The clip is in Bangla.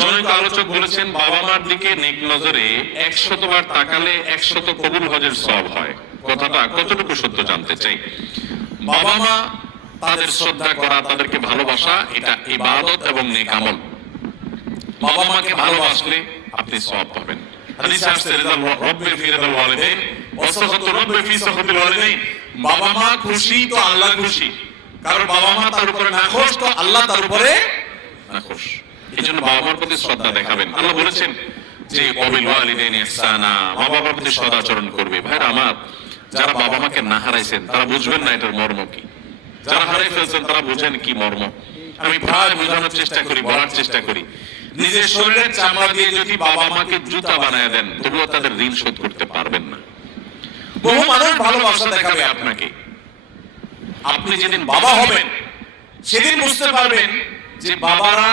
জনৈক আলোচক বলেছেন, বাবা মার দিকে নেক নজরে 100 বার তাকালে 100 কবুল হজের সওয়াব হয়। কথাটা কতটুকু সত্য জানতে চাই। বাবা মা, তাদের শ্রদ্ধা করা, তাদেরকে ভালোবাসা, এটা ইবাদত এবং নেক আমল। বাবা মাকে ভালোবাসলে আপনি সওয়াব পাবেন। হাদিসে আসছে, রিদাল রব্বি ফি রিদাল ওয়ালিদাইন ওয়া সাখাতু রব্বি ফি সাখাতিল ওয়ালিদাইন। বাবা মা খুশি তো আল্লাহ খুশি, কারণ বাবা মা তার উপরে নাখোশ তো আল্লাহ তার উপরে নাখোশ। এইজন্য বাবা মার প্রতি শ্রদ্ধা দেখাবেন। আল্লাহ বলেছেন যে ওয়াবিল ওয়ালিদাইনি ইহসানা, মা বাবার প্রতি সদাচরণ করবে। ভাইরা আমার, যারা বাবা মাকে না হারাইছেন তারা বুঝবেন না এটার মর্ম কি, যারা হারিয়ে ফেলছেন তারা বুঝেন কি মর্ম। আমি প্রায় বোঝানোর চেষ্টা করি, বলার চেষ্টা করি, নিজের শরীরের চামড়া দিয়ে যদি বাবা মাকে জুতা বানায় দেন তবুও তাদের ঋণ শোধ করতে পারবেন না। বহু মানুষ ভালোবাসা দেখাবে আপনাকে, আপনি যেদিন বাবা হবেন সেদিন বুঝতে পারবেন যে বাবারা